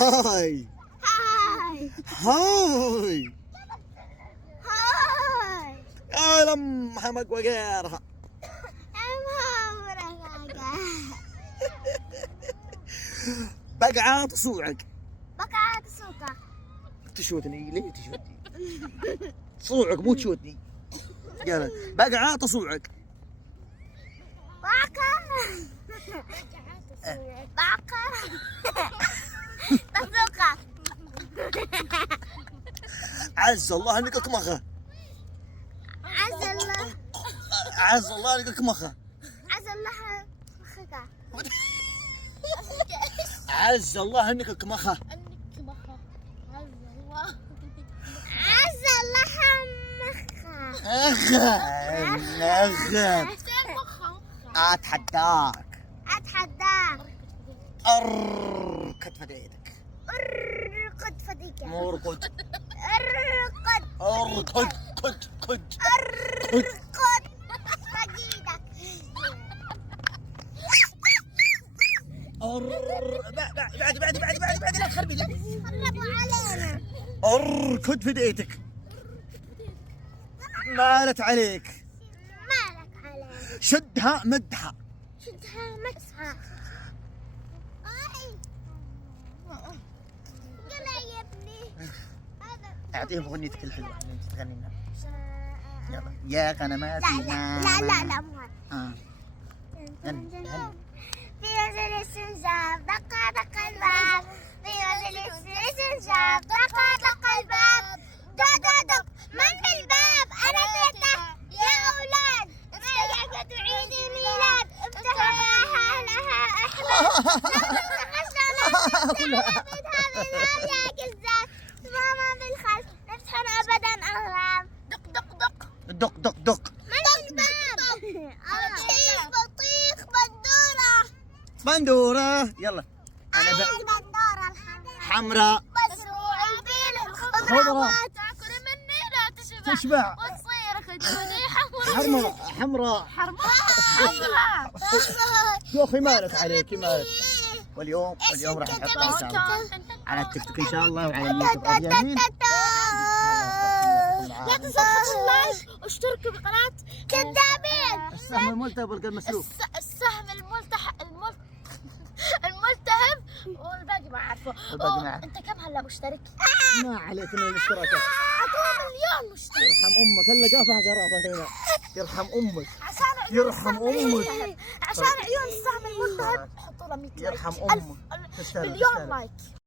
هاي هاي هاي هاي يا لمها مقوى غيرها. بقعة تصوعك. بقعة سوقة. تشوتني ليه تشوتني؟ صوعك مو تشوتني. يلا بقعة تصوعك. بقرة بقرة تسوقة. عز الله انك كمخة. عز الله عز الله انك كمخة. عز الله مخك. عز الله انك كمخة. انك مخك. عز الله مخك. اخ اتحداك. اتحداك. اركض فديتك. ارقد فديك. مو اركض. ارقد. اركض كد كد. ارقد فديتك. بعد لا تخربي. خربوا علينا. اركض فديتك. مالت عليك. مالك علينا. شدها مدها. شدها مسحة. قلا يا ابني. اعطيهم اغنيتك الحلوه اللي انت تغنيها. يلا يا قنماتي. لا مو هذا. غني. في نزل السنجاب دق دق الباب. في نزل السنجاب دق دق الباب. دق دق من في الباب؟ أنا فتح يا أولاد. استجابت عيد الميلاد. افتحوا يا أهلها أحلام. يا كذاب. ماما بالخلف نفتح أبدا أهرام. دق دق دق. دق دق دق. من الباب؟ بطيخ بطيخ بندورة. بندوره. يلا انا بندورة حمراء مزروع البيل خضراء. الخضراء تاكل مني لا تشبع. وتصير خدودي حمراء. حمراء. يا اخي مالك عليك مالك. واليوم راح نحطها ان شاء الله على التيك توك ان شاء الله وعلى اليوتيوب. عزيزين لا تنسوا تحطوا لايك واشتركوا بقناة كذابين. السهم الملتهب والقلب مسلوق. السهم الملتهب والباقي ما اعرفه. والباقي ما أعرف. انت كم هلا مشترك؟ ما عليك من الاشتراكات. اعطوه مليون مشترك. يرحم امك هلا قافها قرافه هنا. يرحم امك. عشان عيون يرحم السهم امك. الملتهب. عشان عيون السهم الملتهب حطوا له 100 لايك. يرحم ألف- امك. تستاهل مليون تستاهل. لايك.